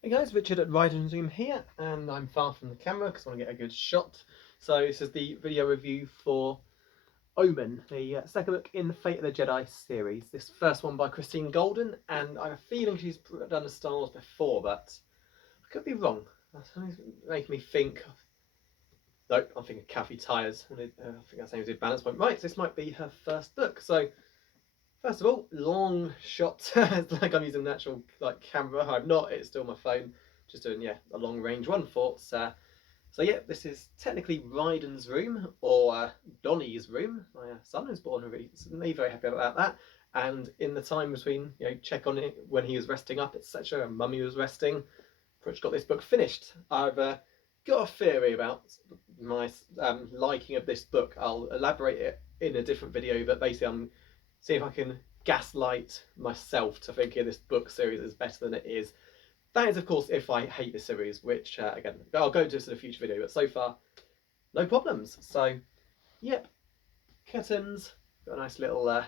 Hey guys, Richard at Ride and Zoom here, and I'm far from the camera because I want to get a good shot. So this is the video review for Omen, the second book in the Fate of the Jedi series. This first one by Christine Golden, and I have a feeling she's done a Star Wars before, but I could be wrong. That's making me think. Nope, I'm thinking Kathy Tyers. I think that's name is Balance Point. Right, so this might be her first book. So first of all, long shot. It's like I'm using an actual camera. I'm not. It's still my phone. Just doing a long range one thoughts. So yeah, this is technically Ryden's room or Donnie's room. My son was born recently. Very happy about that. And in the time between, check on it when he was resting up, etc. And Mummy was resting. Pretty much got this book finished. I've got a theory about my liking of this book. I'll elaborate it in a different video, but basically I'm see if I can gaslight myself to thinking this book series is better than it is. That is, of course, if I hate the series, which, again, I'll go into this in a future video, but so far, no problems. So, yep, curtains, got a nice little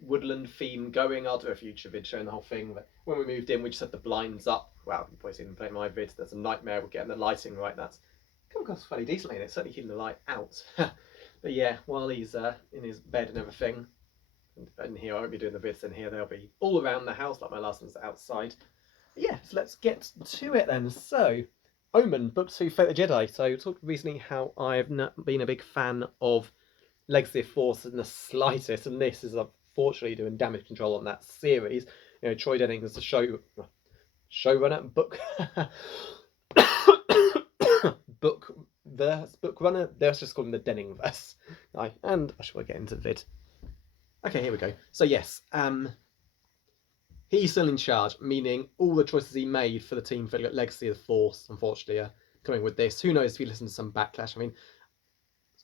woodland theme going. I'll do a future vid showing the whole thing, but when we moved in, we just had the blinds up. Wow, you've probably seen play my vid. That's a nightmare with getting the lighting right. That's come across fairly decently, and it's certainly keeping the light out. But yeah, while he's in his bed and everything, and here I won't be doing the bits in here. They'll be all around the house, like my last one's outside. But yeah, so let's get to it then. So, Omen, Book 2, Fate of the Jedi. So, I talked recently how I've not been a big fan of Legacy of Force in the slightest, and this is unfortunately doing damage control on that series. Troy Denning is the showrunner, book book runner. Let's just call him the Denningverse. And I should get into the vid. Okay, here we go. So yes, he's still in charge, meaning all the choices he made for the team for Legacy of the Force, unfortunately, are coming with this. Who knows if you listen to some backlash? I mean,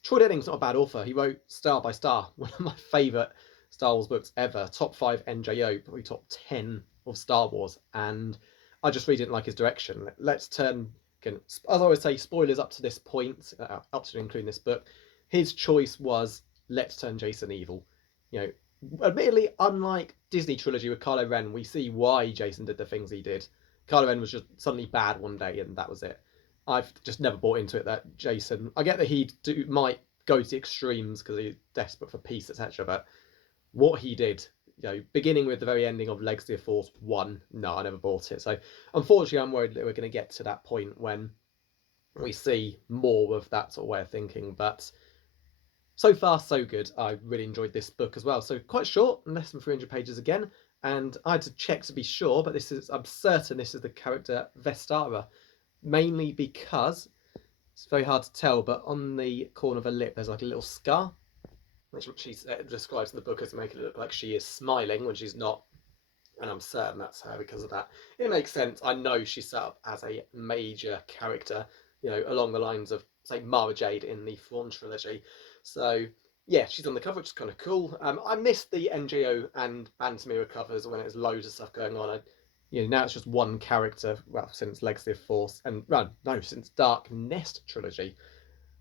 Troy Denning's not a bad author. He wrote Star by Star, one of my favourite Star Wars books ever. Top 5 NJO, probably top 10 of Star Wars. And I just really didn't like his direction. Let's turn, again, as I always say, spoilers up to this point, up to including this book. His choice was let's turn Jason evil. Admittedly, unlike Disney trilogy with Kylo Ren, we see why Jason did the things he did. Kylo Ren was just suddenly bad one day, and that was it. I've just never bought into it that Jason. I get that might go to the extremes because he's desperate for peace, etc. But what he did, beginning with the very ending of Legacy of Force 1, no, I never bought it. So unfortunately, I'm worried that we're going to get to that point when we see more of that sort of way of thinking. But so far, so good. I really enjoyed this book as well. So quite short, less than 300 pages again. And I had to check to be sure, but I'm certain this is the character Vestara, mainly because it's very hard to tell, but on the corner of her lip there's like a little scar, which she describes in the book as making it look like she is smiling when she's not. And I'm certain that's her because of that. It makes sense. I know she's set up as a major character, along the lines of, say, Mara Jade in the Thrawn trilogy. So, yeah, she's on the cover, which is kind of cool. I missed the NGO and Bantamira covers when there's loads of stuff going on. Now it's just one character, well, since Legacy of Force, and, well, no, since Dark Nest trilogy.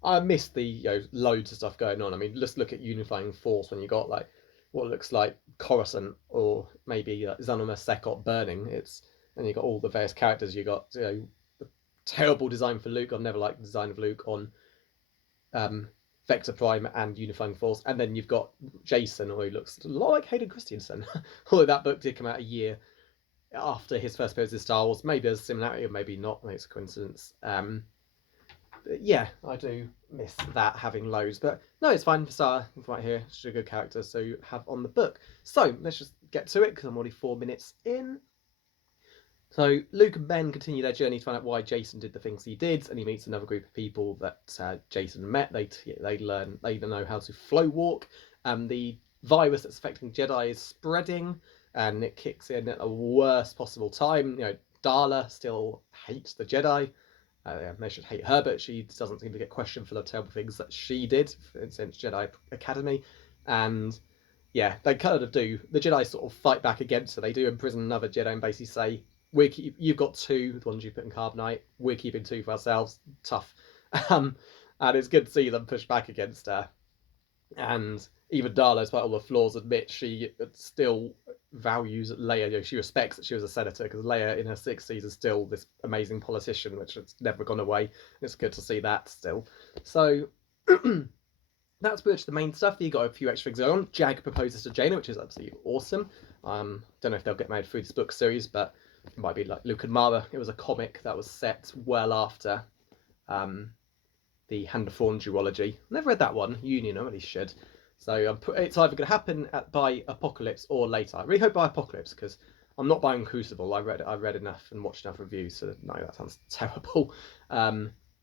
I missed the, loads of stuff going on. I mean, let's look at Unifying Force when you got, like, what looks like Coruscant or maybe Zanima Sekot burning. And you got all the various characters. You got the terrible design for Luke. I've never liked the design of Luke on Vector Prime and Unifying Force. And then you've got Jason, who looks a lot like Hayden Christensen. Although that book did come out a year after his first appearance in Star Wars. Maybe there's a similarity, or maybe not. Maybe it's a coincidence. Yeah, I do miss that having loads, but no, it's fine for Sarah right here. She's a good character, so you have on the book. So let's just get to it because I'm already 4 minutes in. So Luke and Ben continue their journey to find out why Jason did the things he did, and he meets another group of people that Jason met. They know how to flow walk. The virus that's affecting Jedi is spreading, and it kicks in at a worst possible time. Darla still hates the Jedi. They should hate her, but she doesn't seem to get questioned for the terrible things that she did since Jedi Academy. And yeah, they kind of do. The Jedi sort of fight back against her. They do imprison another Jedi and basically say, you've got two, the ones you put in Carbonite. We're keeping two for ourselves. Tough. And it's good to see them push back against her. And even Darla, despite all the flaws, admits she still values Leia. She respects that she was a senator, because Leia in her 60s is still this amazing politician, which has never gone away. It's good to see that still. So that's pretty much the main stuff. You got a few extra things going on. Jag proposes to Jaina, which is absolutely awesome. Don't know if they'll get married through this book series, but it might be like Luke and Mara. It was a comic that was set well after the Hand of Thorn duology. Never read that one. Union, I really should. So it's either going to happen by Apocalypse or later. I really hope by Apocalypse, because I'm not buying Crucible. I read enough and watched enough reviews, so no, that sounds terrible.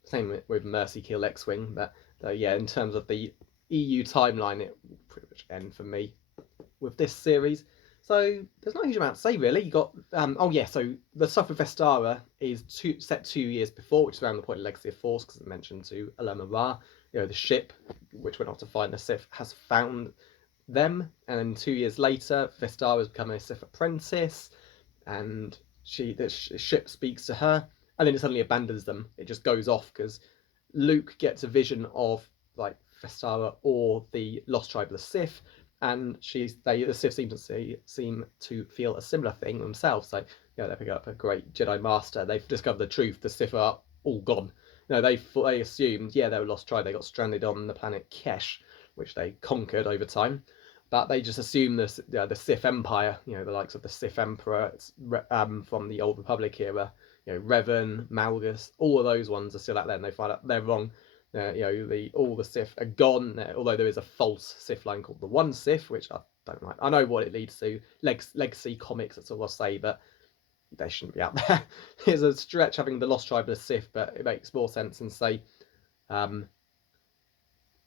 Same with Mercy Kill X-Wing, but yeah, in terms of the EU timeline, it will pretty much end for me with this series. So there's not a huge amount to say, really. You got so the stuff with Vestara is set 2 years before, which is around the point of Legacy of Force, because it mentioned to Alana Ra, the ship which went off to find the Sith has found them, and then 2 years later, Vestara has become a Sith apprentice, and the ship speaks to her, and then it suddenly abandons them. It just goes off because Luke gets a vision of like Vestara or the Lost Tribe of the Sith, and the Sith seem to feel a similar thing themselves. So they pick up a great Jedi Master. They've discovered the truth. The Sith are all gone. They assumed, they were Lost Tribe. They got stranded on the planet Kesh, which they conquered over time. But they just assume the Sith Empire, the likes of the Sith Emperor from the Old Republic era, Revan, Malgus, all of those ones are still out there, and they find out they're wrong. All the Sith are gone, although there is a false Sith line called the One Sith, which I don't like. I know what it leads to. Legacy comics, that's all I'll say, but they shouldn't be out there. It's a stretch having the Lost Tribe of the Sith, but it makes more sense than say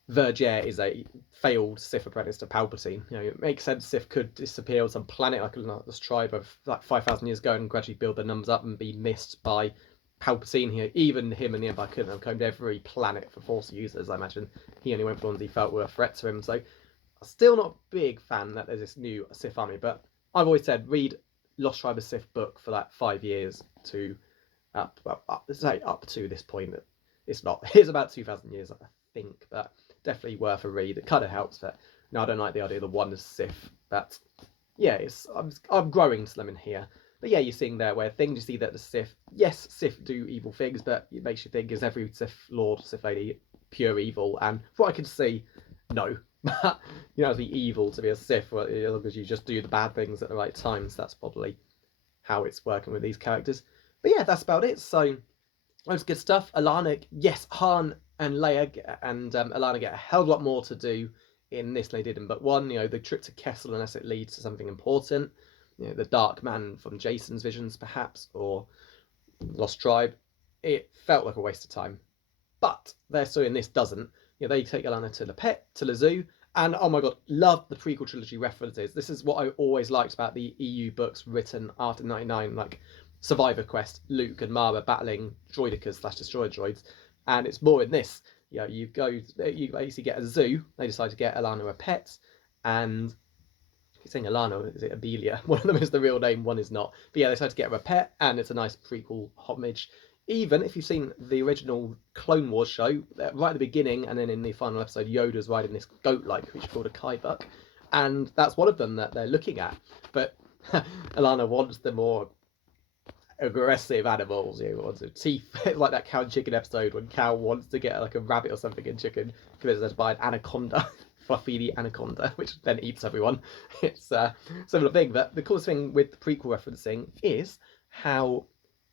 Vergere is a failed Sith apprentice to Palpatine. It makes sense Sith could disappear on some planet like a Lost Tribe of like 5,000 years ago and gradually build their numbers up and be missed by Palpatine here. Even him and the Empire couldn't have combed every planet for Force users. I imagine he only went for the ones he felt were a threat to him. So I'm still not a big fan that there's this new Sith army, but I've always said read Lost Tribe of Sith book for like 5 years to up to this point. It's about 2,000 years, I think, but definitely worth a read. It kind of helps, but I don't like the idea of the one Sith. But yeah, I'm growing to them in here. But yeah, you're seeing there where things you see that the Sith do evil things, but it makes you think, is every Sith Lord, Sith Lady pure evil? And from what I can see, no. But it's the evil to be a Sith, as long as you just do the bad things at the right times. That's probably how it's working with these characters. But yeah, that's about it. So loads of good stuff. Alana, yes, Han and Leia and Alana get a hell of a lot more to do in this than they did in Book 1. The trip to Kessel, unless it leads to something important. The Dark Man from Jason's visions, perhaps, or Lost Tribe. It felt like a waste of time. But their story in this doesn't. They take Alana to the zoo, and oh my god, love the prequel trilogy references. This is what I always liked about the EU books written after 99, like Survivor Quest, Luke and Mara battling droidicas/destroyer droids, and it's more in this. You basically get a zoo. They decide to get Alana a pet, and I keep saying Alana, is it Abelia? One of them is the real name, one is not. But yeah, they decide to get her a pet, and it's a nice prequel homage. Even if you've seen the original Clone Wars show, right at the beginning, and then in the final episode, Yoda's riding this goat-like creature called a Kaibuck, and that's one of them that they're looking at. But Alana wants the more aggressive animals, wants teeth, like that cow and chicken episode when cow wants to get like a rabbit or something, and chicken convinces her to buy an anaconda, Fluffy the anaconda, which then eats everyone. It's a similar thing. But the coolest thing with the prequel referencing is how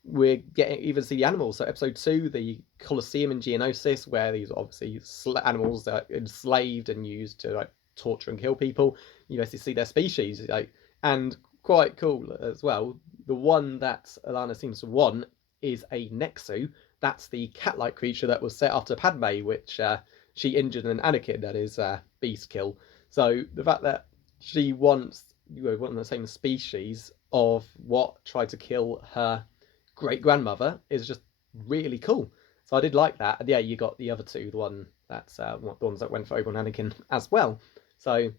we're getting even see the animals. So episode 2, the Colosseum in Geonosis, where these obviously animals are enslaved and used to like torture and kill people. You actually see their species, and quite cool as well. The one that Alana seems to want is a Nexu. That's the cat-like creature that was set after Padme, which she injured in Anakin. That is beast kill. So the fact that she wants one of the same species of what tried to kill her great-grandmother is just really cool. So I did like that. And yeah, you got the other two, the ones that went for Obi-Wan and Anakin as well. So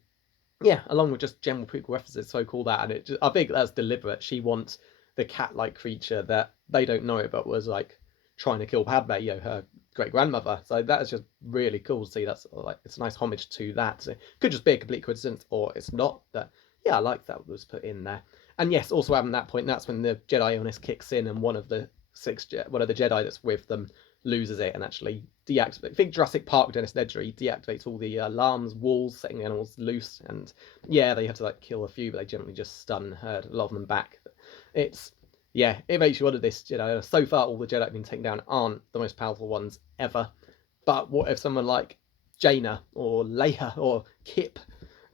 yeah, along with just general prequel references, so cool that. And I think that's deliberate. She wants the cat-like creature that they don't know it, but was like trying to kill Padme, her great-grandmother. So that is just really cool to see. That's like, it's a nice homage to that. So it could just be a complete coincidence, or it's not. But yeah, I like that was put in there. And yes, also having that point, that's when the Jedi illness kicks in, and one of the Jedi that's with them loses it and actually deactivates. I think Jurassic Park, Dennis Nedry deactivates all the alarms, walls, setting the animals loose, and yeah, they have to like kill a few, but they generally just stun and herd a lot of them back. It's yeah, it makes you wonder this Jedi. So far, all the Jedi have been taken down aren't the most powerful ones ever. But what if someone like Jaina or Leia or Kip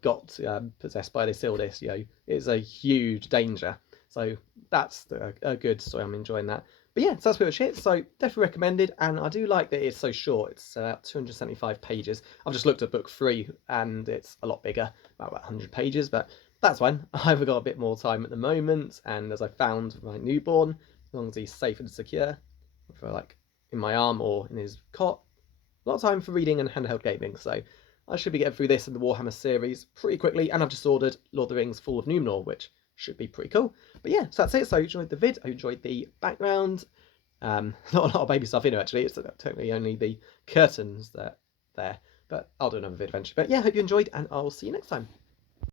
got possessed by this illness? It's a huge danger. So that's a good story. I'm enjoying that. But yeah, so that's pretty much it. So definitely recommended, and I do like that it's so short. It's about 275 pages. I've just looked at book 3, and it's a lot bigger, about 100 pages. But that's fine. I've got a bit more time at the moment, and as I found my newborn, as long as he's safe and secure, for like in my arm or in his cot, a lot of time for reading and handheld gaming. So I should be getting through this in the Warhammer series pretty quickly, and I've just ordered Lord of the Rings Fall of Numenor, which should be pretty cool. But yeah, so that's it. So I enjoyed the vid, I enjoyed the background. Not a lot of baby stuff in it actually. It's totally only the curtains that are there. But I'll do another vid eventually. But yeah, hope you enjoyed, and I'll see you next time.